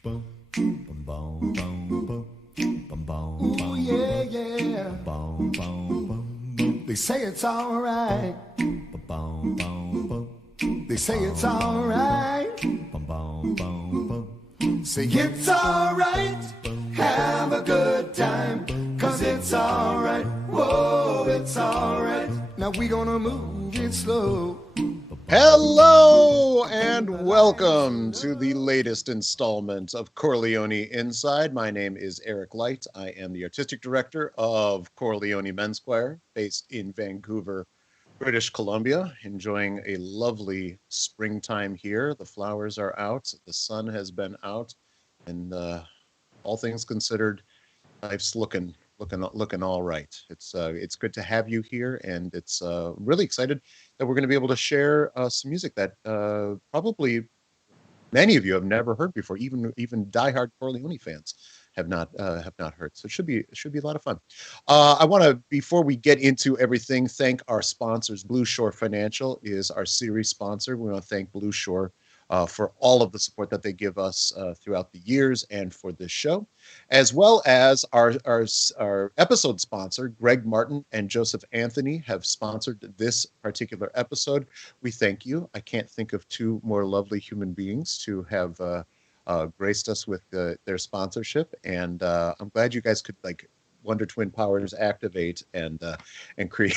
Boom, boom, boom, boom, boom, boom, boom. Ooh, yeah, yeah. Boom, boom, boom, boom. They say it's alright. Boom, boom, boom. They say it's alright. Boom, boom, boom. Say it's alright. Have a good time. Cause it's alright. Whoa, it's alright. Now we gonna move it slow. Hello and welcome to the latest installment of Chor Leoni Inside. My name is Erick Light. I am the artistic director of Chor Leoni Men's Choir, based in Vancouver, British Columbia. Enjoying a lovely springtime here. The flowers are out, the sun has been out, and all things considered, life's looking all right. It's good to have you here, and it's really excited that we're going to be able to share some music that probably many of you have never heard before. Even diehard Chor Leoni fans have not heard. So it should be a lot of fun. I want to, before we get into everything, thank our sponsors. Blue Shore Financial is our series sponsor. We want to thank Blue Shore for all of the support that they give us throughout the years and for this show, as well as our episode sponsor, Greg Martin and Joseph Anthony, have sponsored this particular episode. We thank you. I can't think of two more lovely human beings to have graced us with their sponsorship, and I'm glad you guys could Wonder Twin powers activate and create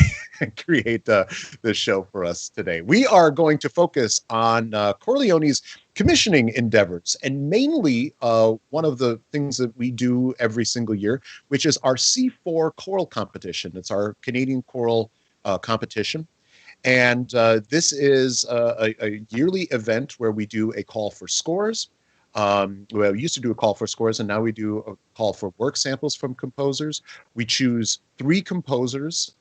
create this show for us today. We are going to focus on Chor Leoni's commissioning endeavors, and mainly one of the things that we do every single year, which is our C4 choral competition. It's our Canadian choral competition. And this is a yearly event where we do a call for scores. We used to do a call for scores, and now we do a call for work samples from composers. We choose three composers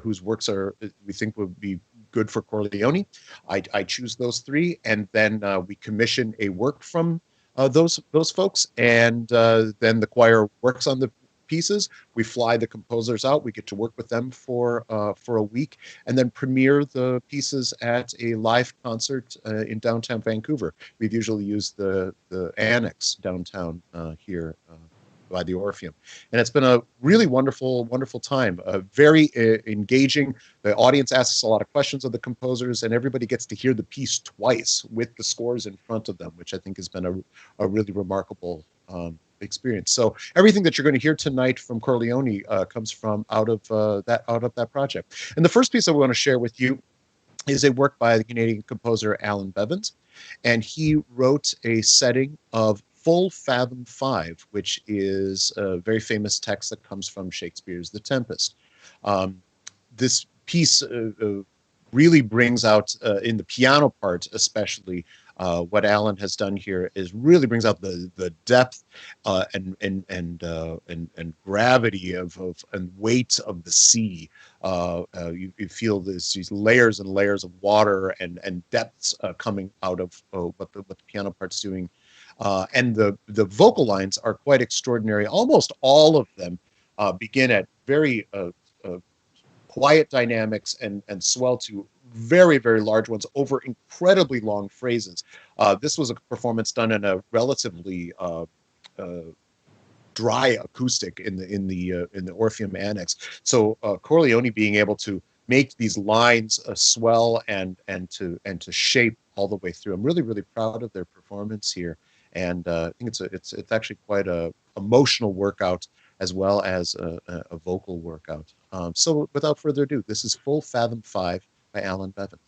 whose works we think would be good for Chor Leoni. I choose those three, and then we commission a work from those folks, and then the choir works on the pieces. We fly the composers out. We get to work with them for a week, and then premiere the pieces at a live concert in downtown Vancouver. We've usually used the annex downtown here by the Orpheum, and it's been a really wonderful time. Very engaging. The audience asks a lot of questions of the composers, and everybody gets to hear the piece twice with the scores in front of them, which I think has been a really remarkable experience. So everything that you're going to hear tonight from Chor Leoni comes from out of that project. And the first piece I want to share with you is a work by the Canadian composer Alan Bevans, and he wrote a setting of Full Fathom 5, which is a very famous text that comes from Shakespeare's The Tempest. This piece really brings out, in the piano part especially, what Alan has done here is really brings out the depth and gravity and weight of the sea. You feel these layers and layers of water and depths coming out of what the piano part's doing. And the vocal lines are quite extraordinary. Almost all of them begin at very quiet dynamics and swell to very, very large ones over incredibly long phrases. This was a performance done in a relatively dry acoustic in the Orpheum Annex. So Chor Leoni being able to make these lines swell and to shape all the way through. I'm really, really proud of their performance here, and I think it's actually quite a emotional workout as well as a vocal workout. So without further ado, this is Full Fathom 5 by Alan Bevans.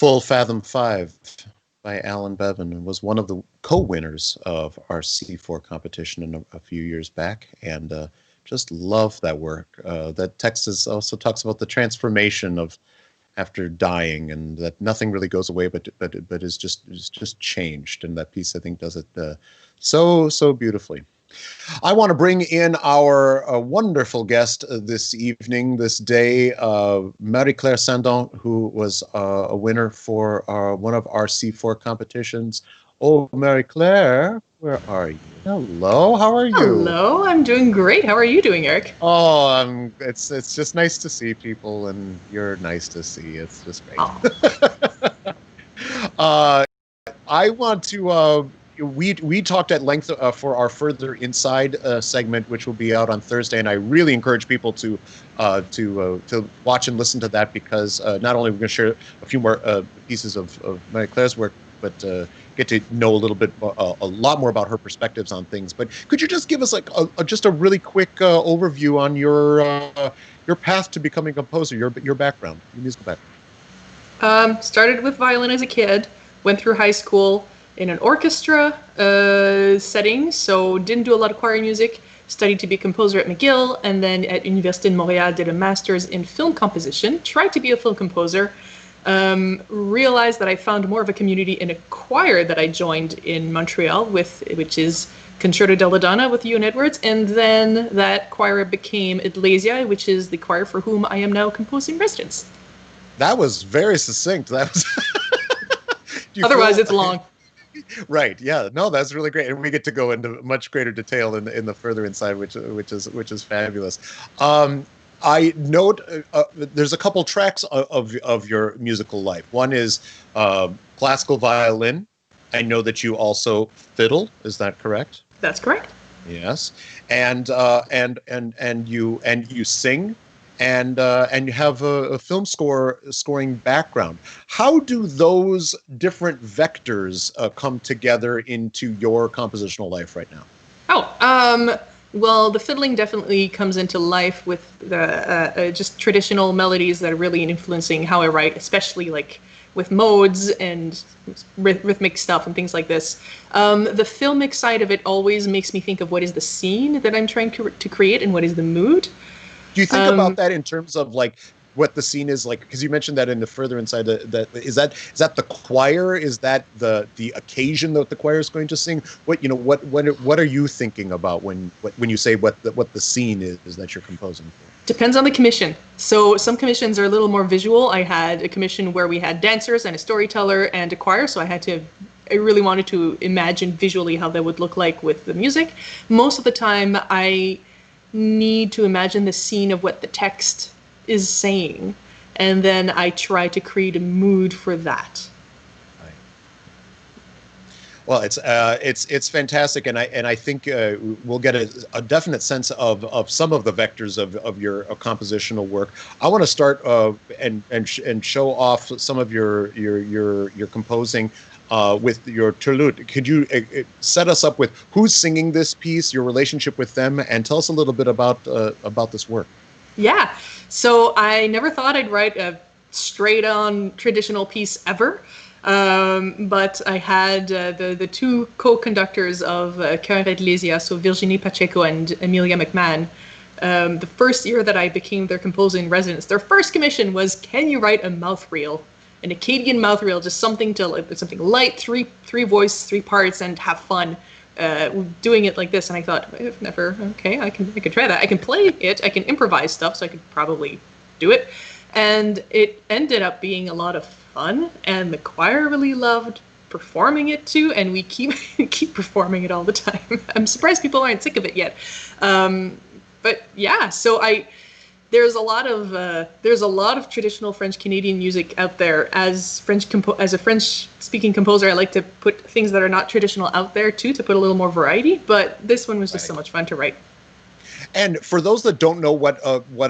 Full Fathom 5 by Alan Bevan and was one of the co-winners of our C4 competition a few years back, and just love that work. That text also talks about the transformation of after dying, and that nothing really goes away, but is just changed. And that piece, I think, does it so beautifully. I want to bring in our wonderful guest this evening, this day, Marie-Claire Saindon, who was a winner for one of our C4 competitions. Oh, Marie-Claire, where are you? Hello, how are you? Hello, I'm doing great. How are you doing, Eric? Oh, it's just nice to see people, and you're nice to see. It's just great. Oh. I want to. We talked at length for our Further Inside segment, which will be out on Thursday, and I really encourage people to watch and listen to that, because not only are we going to share a few more pieces of Marie-Claire's work, but get to know a lot more about her perspectives on things. But could you just give us just a really quick overview on your path to becoming a composer, your background, your musical background? Started with violin as a kid, went through high school in an orchestra setting, so didn't do a lot of choir music, studied to be a composer at McGill, and then at Université de Montréal did a master's in film composition, tried to be a film composer, realized that I found more of a community in a choir that I joined in Montreal which is Concerto della Donna with Ewan Edwards, and then that choir became Adleisia, which is the choir for whom I am now composing residence. That was very succinct. That was Otherwise it's long. Right. Yeah. No, that's really great, and we get to go into much greater detail in the Further Inside, which is fabulous. I note there's a couple tracks of your musical life. One is classical violin. I know that you also fiddle. Is that correct? That's correct. Yes. And you sing. And you have a film scoring background. How do those different vectors come together into your compositional life right now? Well, the fiddling definitely comes into life with the just traditional melodies that are really influencing how I write, especially like with modes and rhythmic stuff and things like this. The filmic side of it always makes me think of what is the scene that I'm trying to create and what is the mood. Do you think about that in terms of like what the scene is like? Because you mentioned that in the Further Inside, that is that the choir? Is that the occasion that the choir is going to sing? What are you thinking about when you say what the scene is that you're composing for? Depends on the commission. So some commissions are a little more visual. I had a commission where we had dancers and a storyteller and a choir, so I really wanted to imagine visually how that would look like with the music. Most of the time, I need to imagine the scene of what the text is saying, and then I try to create a mood for that. Right. Well, it's fantastic, and I think we'll get a definite sense of some of the vectors of your compositional work. I want to start and show off some of your composing. With your Turlut. Could you set us up with who's singing this piece, your relationship with them, and tell us a little bit about this work? Yeah, so I never thought I'd write a straight-on traditional piece ever, but I had the two co-conductors of Choeur Adleisia, so Virginie Pacheco and Emilia McMahon. The first year that I became their composer in residence, their first commission was, can you write a mouth reel? An Acadian mouth reel, just something light, three voice, three parts, and have fun doing it like this. And I thought, I've never, okay, I could try that. I can play it, I can improvise stuff, so I could probably do it. And it ended up being a lot of fun, and the choir really loved performing it too, and we keep performing it all the time. I'm surprised people aren't sick of it yet. But yeah, so there's a lot of traditional French Canadian music out there. As a French speaking composer, I like to put things that are not traditional out there too, to put a little more variety. But this one was just so much fun to write. And for those that don't know what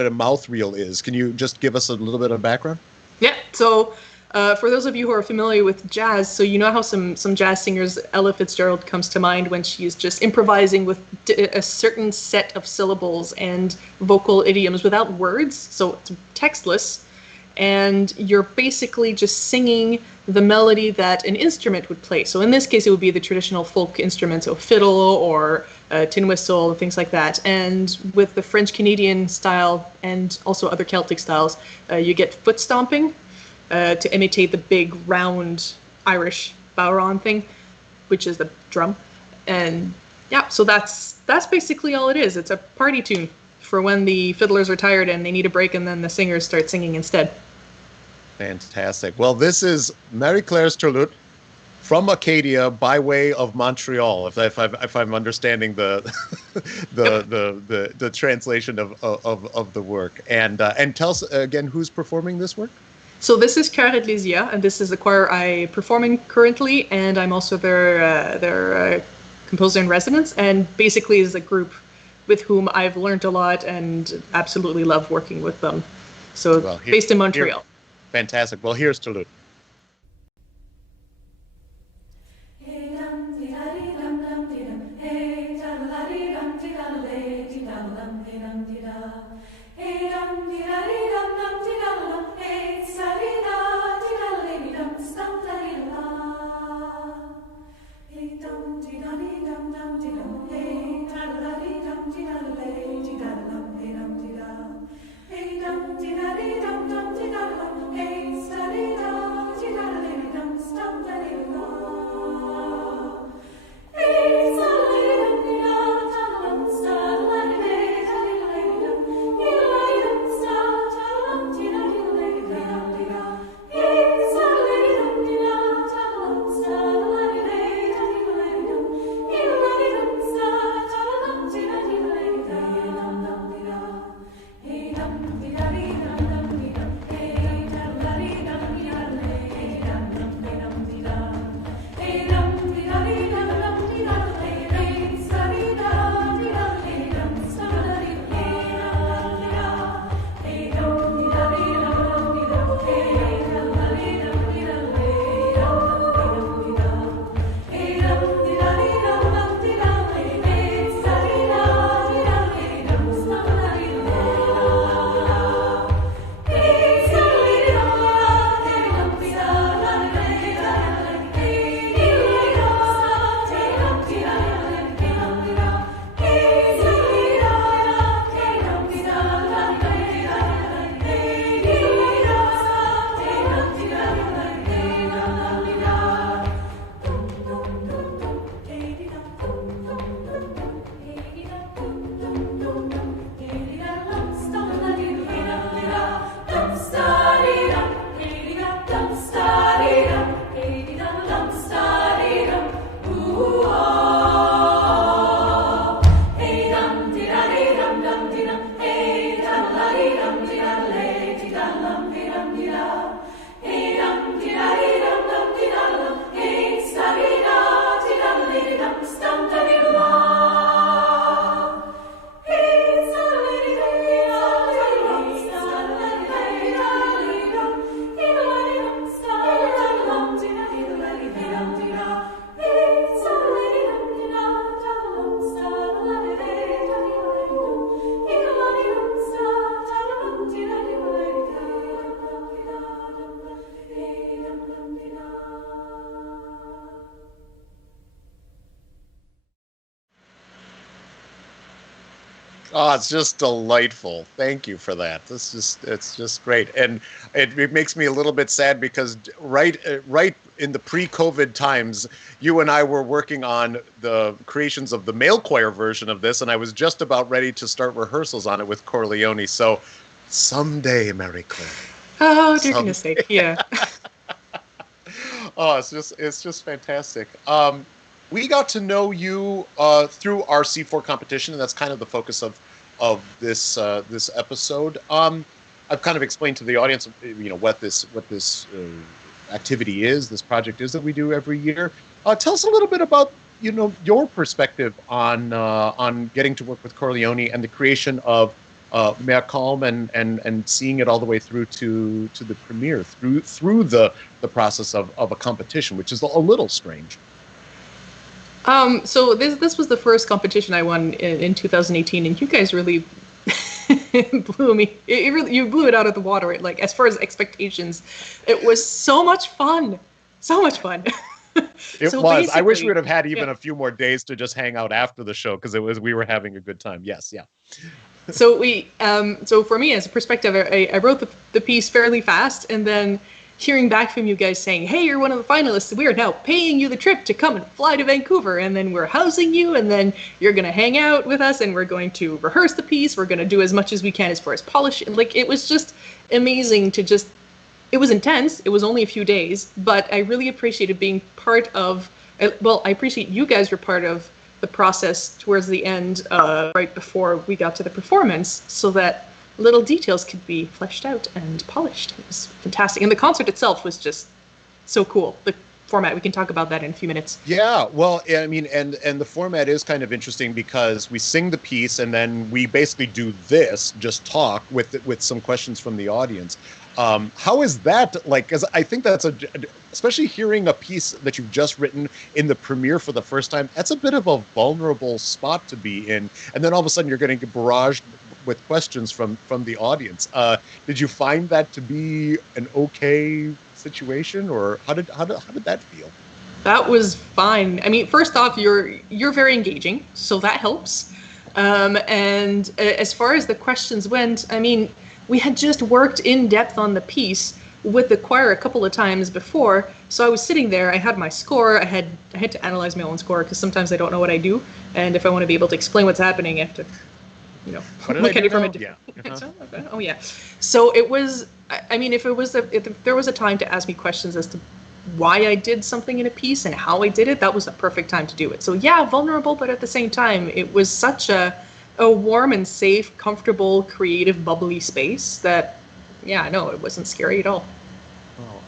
a mouth reel is, can you just give us a little bit of background? Yeah. So for those of you who are familiar with jazz, so you know how some jazz singers, Ella Fitzgerald comes to mind when she's just improvising with a certain set of syllables and vocal idioms without words, so it's textless. and you're basically just singing the melody that an instrument would play. So in this case, it would be the traditional folk instruments, so fiddle or tin whistle, things like that. And with the French-Canadian style and also other Celtic styles, you get foot stomping to imitate the big round Irish bowron thing, which is the drum. And yeah, so that's basically all it is. It's a party tune for when the fiddlers are tired and they need a break, and then the singers start singing instead. Fantastic. Well, this is Marie-Claire's Turlut from Acadia by way of Montreal, if I'm understanding the the translation of the work. And tell us again who's performing this work. So this is Choeur Adleisia, and this is the choir I'm performing currently, and I'm also their composer in residence, and basically is a group with whom I've learned a lot and absolutely love working with them. So based in Montreal. Fantastic. Well, here's Turlut. Oh, it's just delightful. Thank you for that. It's just great. And it makes me a little bit sad because right in the pre-COVID times, you and I were working on the creations of the male choir version of this, and I was just about ready to start rehearsals on it with Chor Leoni. So someday, Marie-Claire. Oh, dear goodness sake, yeah. Oh, it's just fantastic. We got to know you through our C4 competition, and that's kind of the focus of this episode. I've kind of explained to the audience, what this activity is, this project is that we do every year. Tell us a little bit about your perspective on getting to work with Chor Leoni and the creation of Mea Calm and seeing it all the way through to the premiere through the process of a competition, which is a little strange. So this was the first competition I won in 2018, and you guys really it blew me. It really, you blew it out of the water. It, like, as far as expectations, it was so much fun. So much fun. It So was. I wish we basically, would have had even yeah. a few more days to just hang out after the show because we were having a good time. Yes, yeah. So so for me as a perspective, I wrote the piece fairly fast, and then hearing back from you guys saying, hey, you're one of the finalists, we are now paying you the trip to come and fly to Vancouver, and then we're housing you, and then you're going to hang out with us, and we're going to rehearse the piece, we're going to do as much as we can as far as polish. Like, it was just amazing to just, it was intense, it was only a few days, but I really appreciated being part of, well, I appreciate you guys were part of the process towards the end, right before we got to the performance, so that little details could be fleshed out and polished. It was fantastic. And the concert itself was just so cool. The format, we can talk about that in a few minutes. Yeah, well, I mean, and the format is kind of interesting because we sing the piece and then we basically do this, just talk with some questions from the audience. How is that like? Because I think that's especially hearing a piece that you've just written in the premiere for the first time, that's a bit of a vulnerable spot to be in. And then all of a sudden you're getting barraged with questions from the audience. Did you find that to be an okay situation, or how did that feel? That was fine. I mean, first off, you're very engaging, so that helps. And as far as the questions went, I mean, we had just worked in depth on the piece with the choir a couple of times before, so I was sitting there, I had my score, I had to analyze my own score because sometimes I don't know what I do, and if I want to be able to explain what's happening, I have to, you know, look at it from a different. Yeah. Uh-huh. Oh yeah. So it was. I mean, if there was a time to ask me questions as to why I did something in a piece and how I did it, that was the perfect time to do it. So yeah, vulnerable, but at the same time, it was such a warm and safe, comfortable, creative, bubbly space that, yeah, no, it wasn't scary at all.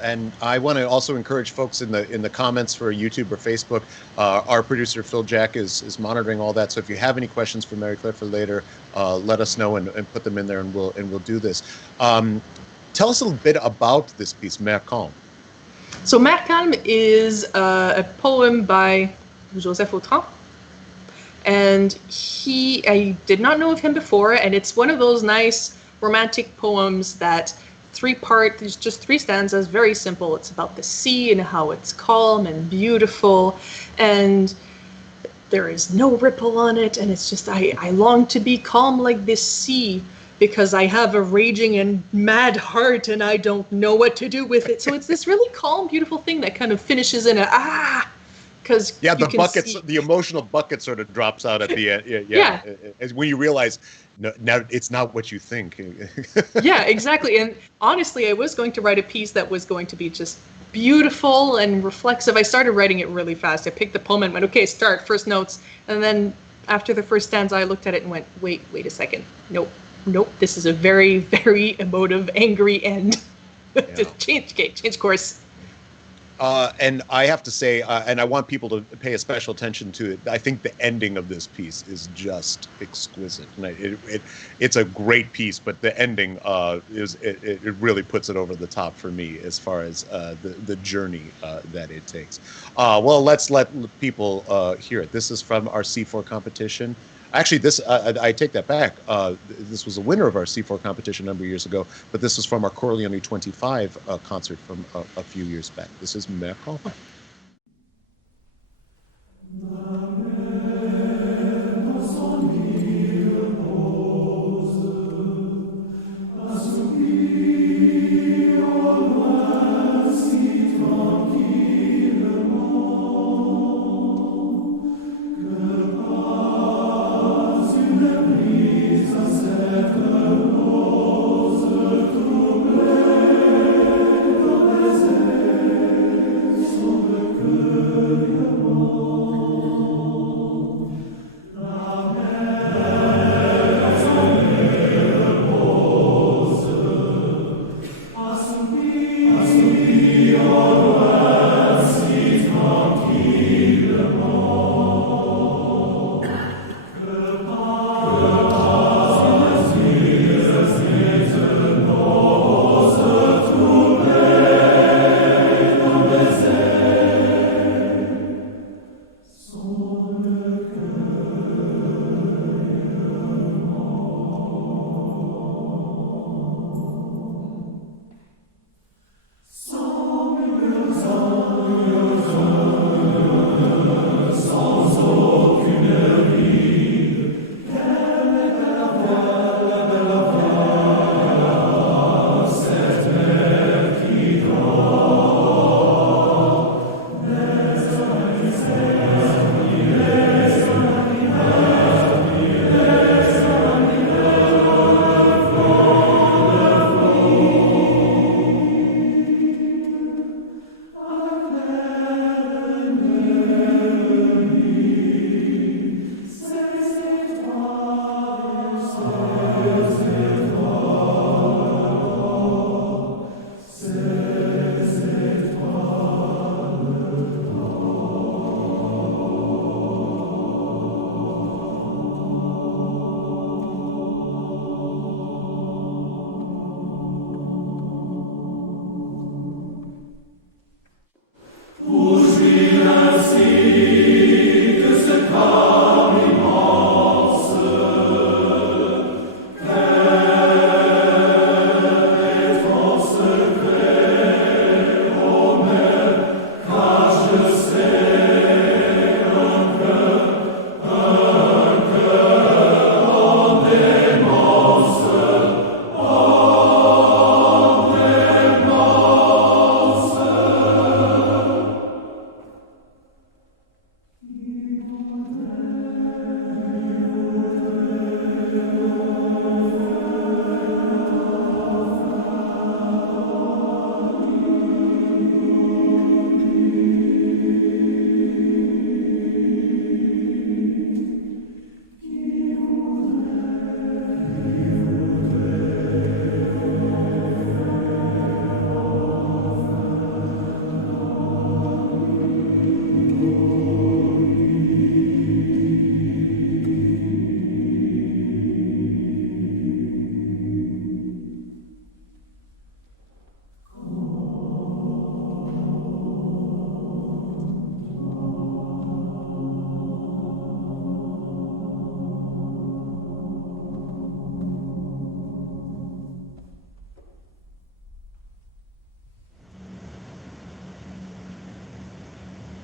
And I want to also encourage folks in the comments for YouTube or Facebook. Our producer Phil Jack is monitoring all that. So if you have any questions for Marie-Claire for later, let us know and put them in there, and we'll do this. Tell us a little bit about this piece, Mer Calme. So Mer Calme is a poem by Joseph Autran. And I did not know of him before, and it's one of those nice romantic poems that there's just 3 stanzas, very simple. It's about the sea and how it's calm and beautiful, and there is no ripple on it, and it's just, I long to be calm like this sea, because I have a raging and mad heart and I don't know what to do with it. So it's this really calm, beautiful thing that kind of finishes in because the emotional bucket sort of drops out at the end. Yeah. As when you realize, no, now it's not what you think. Yeah, exactly. And honestly, I was going to write a piece that was going to be just beautiful and reflexive. I started writing it really fast. I picked the poem and went, okay, start, first notes. And then after the first stanza, I looked at it and went, wait a second. Nope, this is a very, very emotive, angry end. Yeah. Just change course. And I have to say, and I want people to pay a special attention to it, I think the ending of this piece is just exquisite. And it's a great piece, but the ending it really puts it over the top for me as far as the journey that it takes. Well, let's let people hear it. This is from our C4 competition. Actually, I take that back. This was a winner of our C4 competition a number of years ago, but this was from our Chor Leoni 25 concert from a few years back. This is Mer Calme. So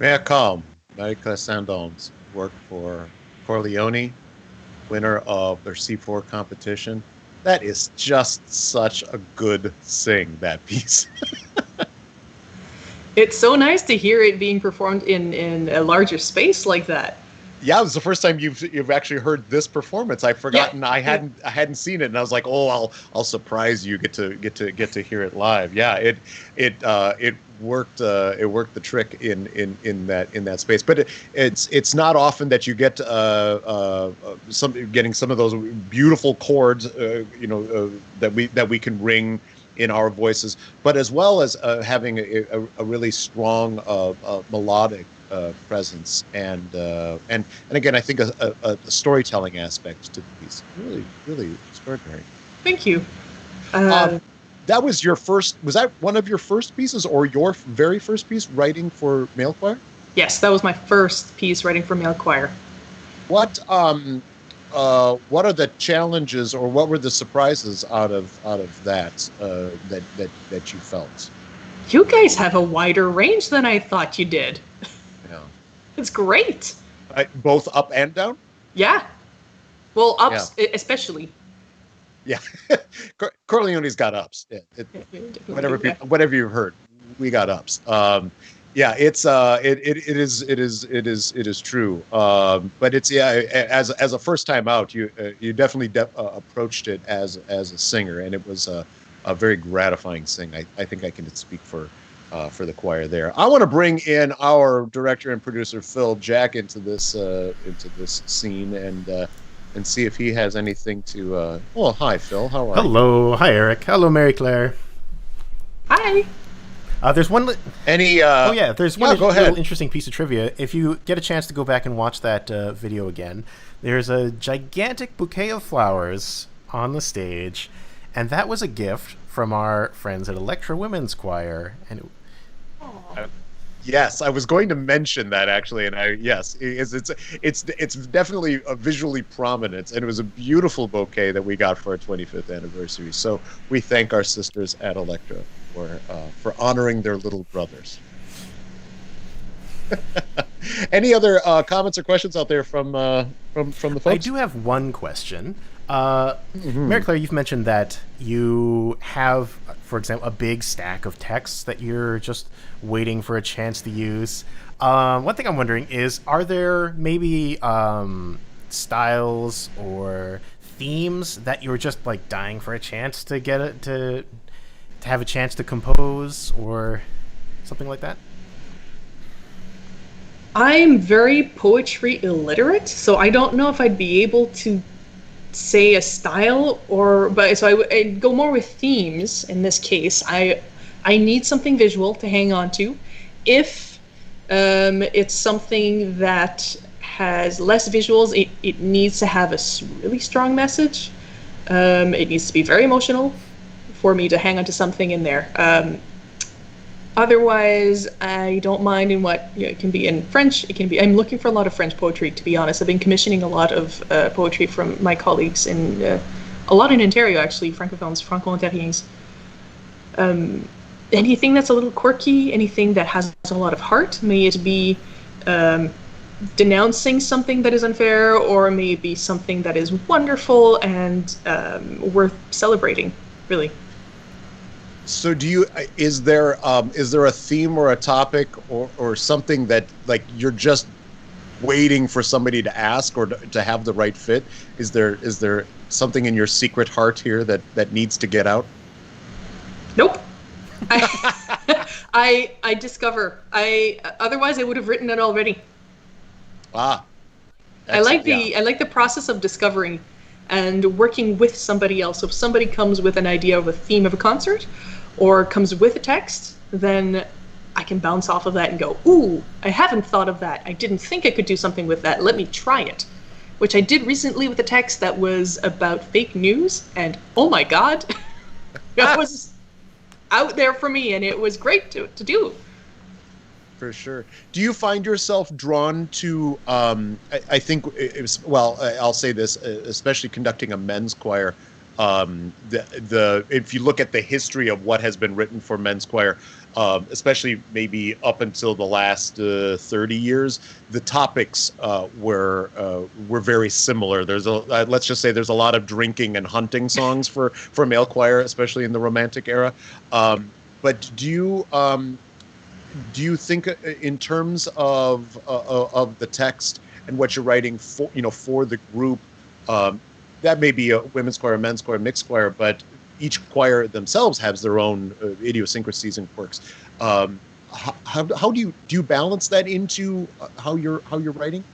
Marie-Claire Saindon's work for Chor Leoni, winner of their C4 competition. That is just such a good sing, that piece. It's so nice to hear it being performed in a larger space like that. Yeah, it was the first time you've actually heard this performance. I've forgotten. I hadn't seen it, and I was like, oh, I'll surprise you. Get to hear it live. Yeah, it worked the trick in that space. But it's not often that you get getting some of those beautiful chords that we can ring in our voices, but as well as having a really strong melodic presence and again, I think a storytelling aspect to the piece. Really extraordinary. Thank you. That was your first. Was that one of your first pieces, or your very first piece writing for male choir? Yes, that was my first piece writing for male choir. What are the challenges, or what were the surprises out of that that you felt? You guys have a wider range than I thought you did. Yeah, it's great. Both up and down. Yeah, well, ups especially. Yeah, Chor Leoni's got ups. Yeah, whatever you've heard, we got ups. Yeah, it's it is true. But it's as a first time out, you definitely approached it as a singer, and it was a very gratifying sing. I think I can speak for the choir there. I want to bring in our director and producer Phil Jack into this scene and see if he has anything to. Well, hi Phil, how are you? Hello, hi Eric. Hello, Marie-Claire. Hi. There's one. There's one little interesting piece of trivia. If you get a chance to go back and watch that video again, there's a gigantic bouquet of flowers on the stage, and that was a gift from our friends at Electra Women's Choir. And yes, I was going to mention that actually, and it's definitely a visually prominent, and it was a beautiful bouquet that we got for our 25th anniversary. So we thank our sisters at Electra for honoring their little brothers. Any other comments or questions out there from the folks? I do have one question. Marie-Claire, you've mentioned that you have, for example, a big stack of texts that you're just waiting for a chance to use. One thing I'm wondering is, are there maybe styles or themes that you're just like dying for a chance to get it to have a chance to compose or something like that? I'm very poetry illiterate, so I don't know if I'd be able to say a style I'd go more with themes in this case. I need something visual to hang on to. If it's something that has less visuals, it needs to have a really strong message. It needs to be very emotional for me to hang on to something in there. Otherwise, I don't mind in what it can be in French. It can be. I'm looking for a lot of French poetry, to be honest. I've been commissioning a lot of poetry from my colleagues a lot in Ontario, actually, francophones, Franco-Ontariens. Anything that's a little quirky, anything that has a lot of heart, may it be denouncing something that is unfair, or maybe something that is wonderful and worth celebrating, really. So is there a theme or a topic or something that like you're just waiting for somebody to ask or to have the right fit? Is there something in your secret heart here that needs to get out? Nope. I discover. Otherwise I would have written it already. I like the process of discovering and working with somebody else. So if somebody comes with an idea of a theme of a concert or comes with a text, then I can bounce off of that and go, ooh, I haven't thought of that. I didn't think I could do something with that. Let me try it. Which I did recently with a text that was about fake news, and oh my God, that was out there for me, and it was great to do. For sure. Do you find yourself drawn to, I think, I'll say this, especially conducting a men's choir, If you look at the history of what has been written for men's choir, especially maybe up until the last 30 years, the topics were very similar. There's let's just say there's a lot of drinking and hunting songs for male choir, especially in the Romantic era. But do you think in terms of the text and what you're writing for the group? That may be a women's choir, men's choir, mixed choir, but each choir themselves has their own idiosyncrasies and quirks. How do you balance that into how you're writing?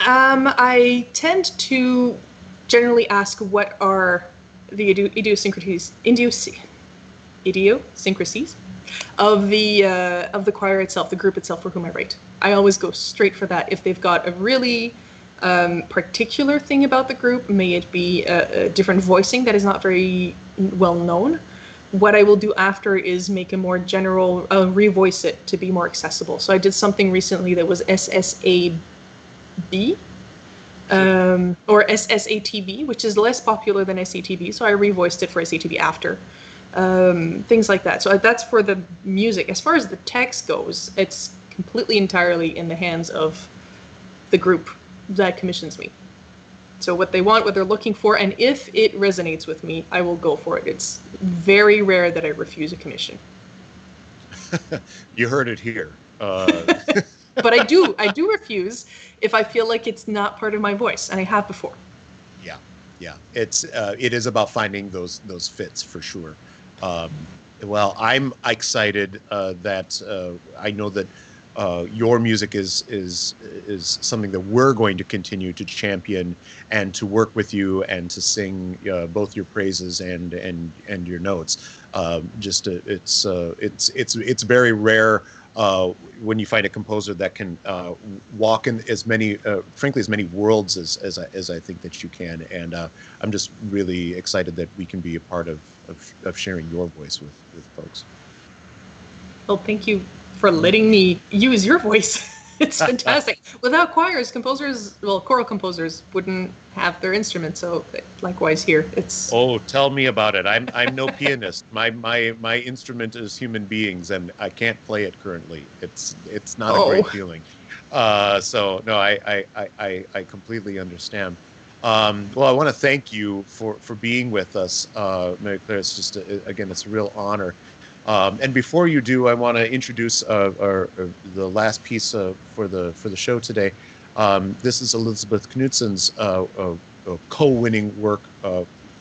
I tend to generally ask what are the idiosyncrasies of the choir itself, the group itself for whom I write. I always go straight for that. If they've got a really particular thing about the group, may it be a different voicing that is not very well known, what I will do after is make a more general, revoice it to be more accessible. So I did something recently that was SSAB, or SSATB, which is less popular than SATB, so I revoiced it for SATB after. Things like that. So that's for the music. As far as the text goes, it's completely entirely in the hands of the group that commissions me. So what they want, what they're looking for, and if it resonates with me, I will go for it. It's very rare that I refuse a commission. You heard it here. But I do refuse if I feel like it's not part of my voice, and I have before. Yeah. It is about finding those fits for sure. Well, I'm excited that I know that your music is something that we're going to continue to champion and to work with you and to sing both your praises and your notes. It's very rare when you find a composer that can walk in as many, frankly, as many worlds as I think that you can. And I'm just really excited that we can be a part of sharing your voice with folks. Well, thank you for letting me use your voice. It's fantastic. Without choirs, choral composers wouldn't have their instruments. So likewise here, it's. Oh, tell me about it. I'm no pianist. My instrument is human beings, and I can't play it currently. It's not a great feeling. So no, I completely understand. Well, I want to thank you for being with us, Marie-Claire. It's just again, it's a real honor. And before you do, I want to introduce the last piece for the show today. This is Elizabeth Knudsen's co-winning work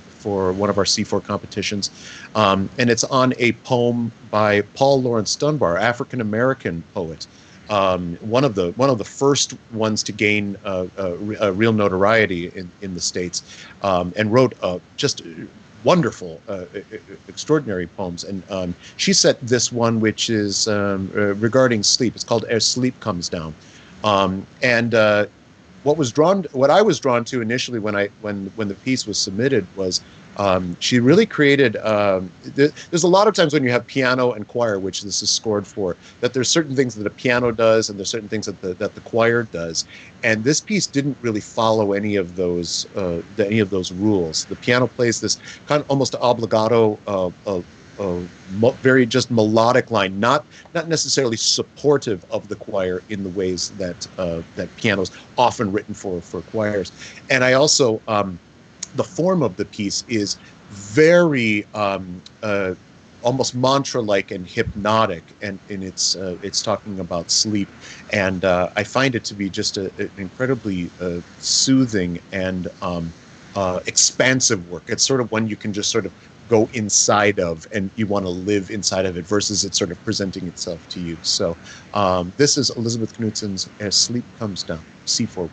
for one of our C4 competitions, and it's on a poem by Paul Laurence Dunbar, African-American poet, one of the first ones to gain a real notoriety in the States, and wrote just wonderful, extraordinary poems. And she set this one, which is regarding sleep. It's called "As Sleep Comes Down." And what I was drawn to initially when the piece was submitted was she really created. There's a lot of times when you have piano and choir, which this is scored for, that there's certain things that a piano does and there's certain things that the choir does. And this piece didn't really follow any of those rules. The piano plays this kind of almost obligato, very just melodic line, not necessarily supportive of the choir in the ways that piano's often written for choirs. And I also the form of the piece is very almost mantra-like and hypnotic, and it's talking about sleep, and I find it to be just an incredibly soothing and expansive work. It's sort of one you can just sort of go inside of, and you want to live inside of it, versus it sort of presenting itself to you. So this is Elizabeth Knudsen's "As Sleep Comes Down," C4.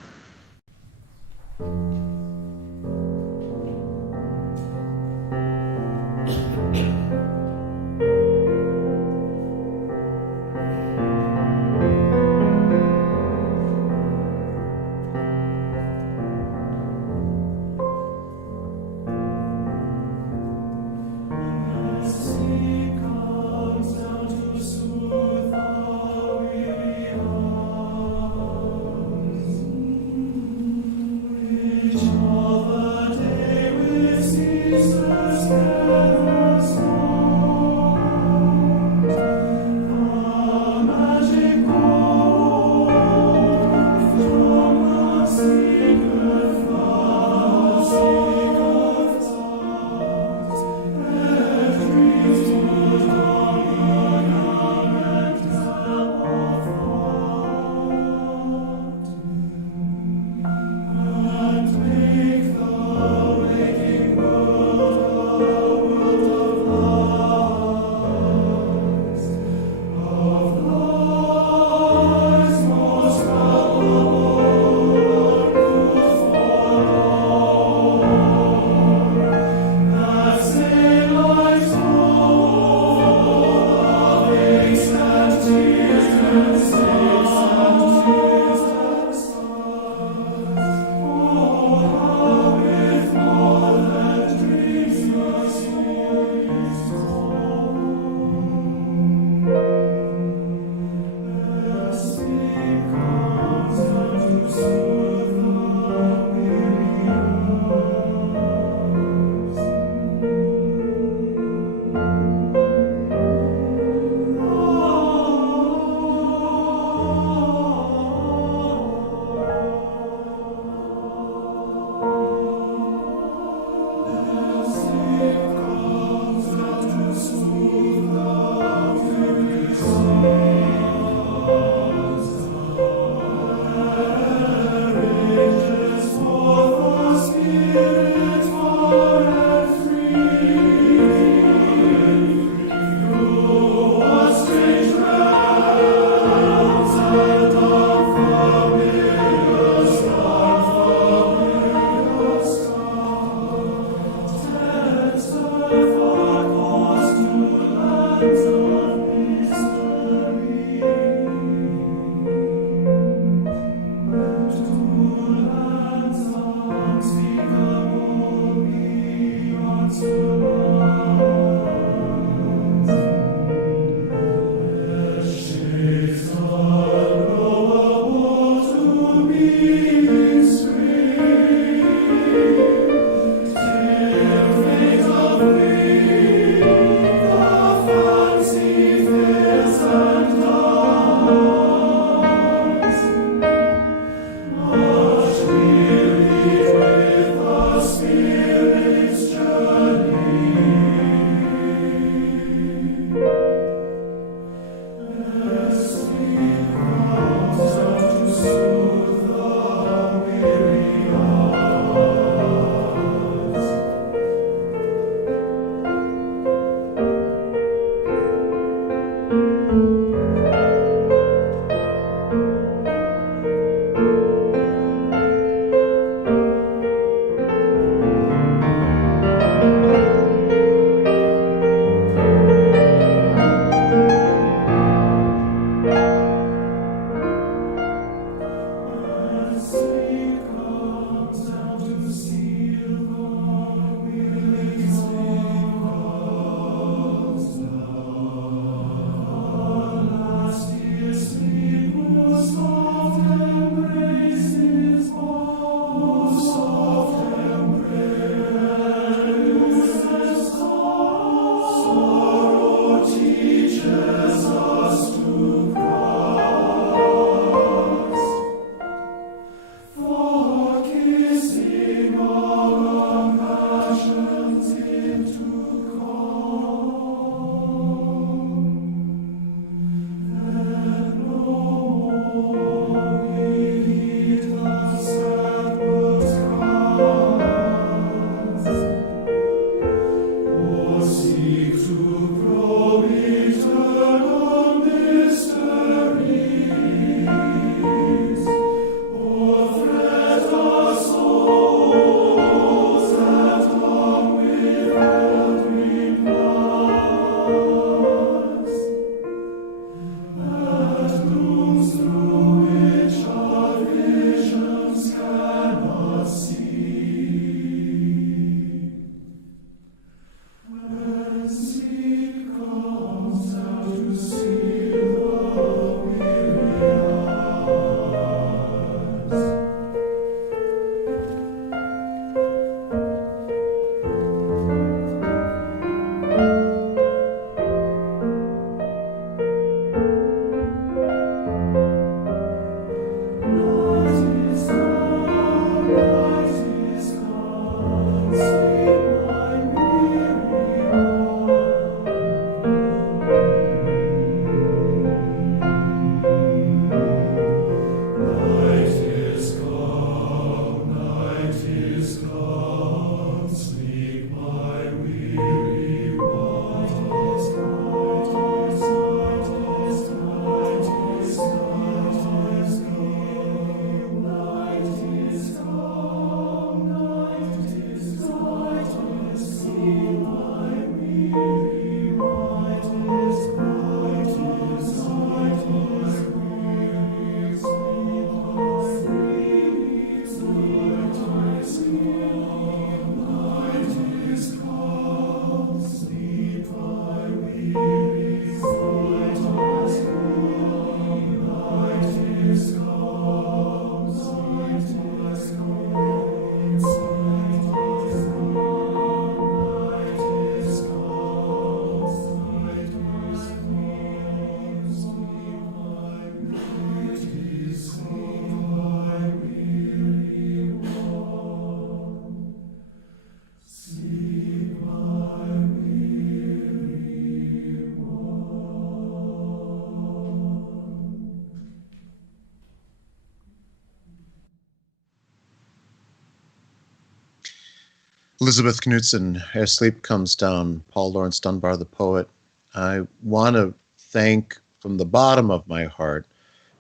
Elizabeth Knudsen, Ere Sleep Comes Down, Paul Laurence Dunbar, the poet. I want to thank from the bottom of my heart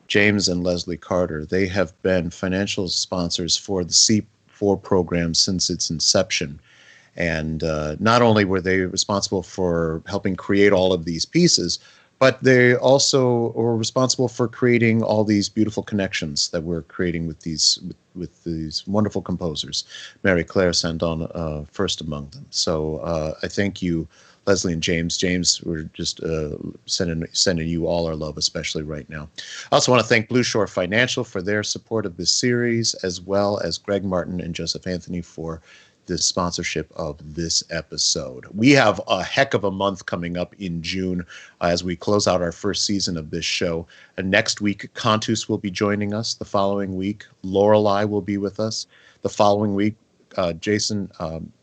James and Leslie Carter. They have been financial sponsors for the C4 program since its inception. And not only were they responsible for helping create all of these pieces, but they also were responsible for creating all these beautiful connections that we're creating with these wonderful composers. Marie-Claire Saindon, first among them. So I thank you, Leslie and James. James, we're just sending you all our love, especially right now. I also want to thank Blue Shore Financial for their support of this series, as well as Greg Martin and Joseph Anthony for the sponsorship of this episode. We have a heck of a month coming up in June as we close out our first season of this show. And next week, Contus will be joining us. The following week, Lorelei will be with us. The following week, Jason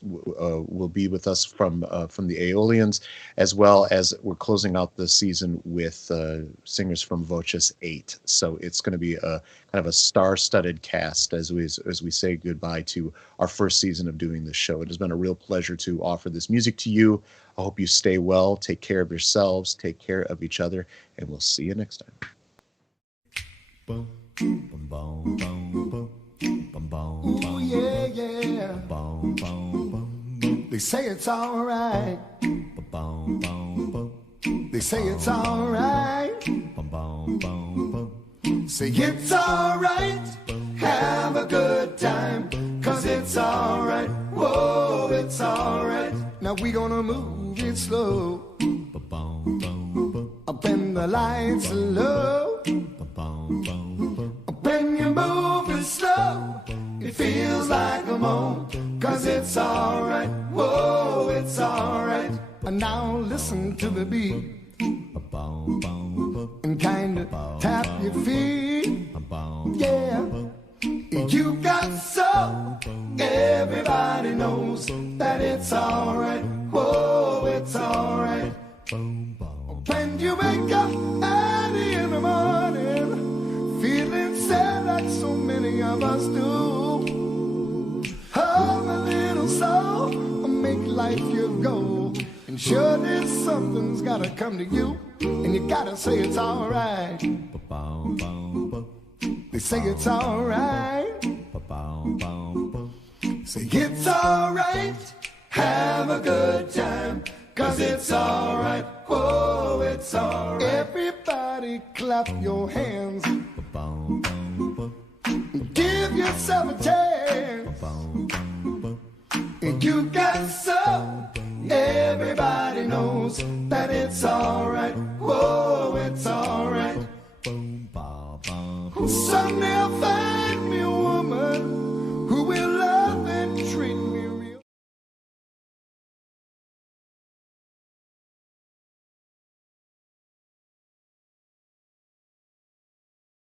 will be with us from the Aeolians, as well as we're closing out the season with singers from Voces 8. So it's going to be a kind of a star-studded cast as we say goodbye to our first season of doing this show. It has been a real pleasure to offer this music to you. I hope you stay well, take care of yourselves, take care of each other, and we'll see you next time. Boom, boom, boom, boom, boom. Ooh, yeah, yeah. Boom, boom, boom, boom. They say it's all right. Boom, boom, boom. They say it's all right. Boom, boom, boom. Say it's all right. Have a good time, 'cause it's all right. Whoa, it's all right. Now we gonna move it slow. Up in the lights low. When you move it slow, it feels like a moan, 'cause it's all right. Whoa, it's all right. And now listen to the beat and kind of tap your feet. Yeah, you got soul. Everybody knows that it's all right. Whoa, it's all right. When you wake up early in the morning, feeling sad like so many of us do, have a little soul, make life your goal, and surely something's gotta come to you, and you gotta say it's all right. They say it's all right. Say it's all right. Have a good time, 'cause it's all right. Whoa, it's all right. Everybody clap your hands. Give yourself a chance. You got soul. Everybody knows that it's all right. Whoa, it's all right. Someday I'll find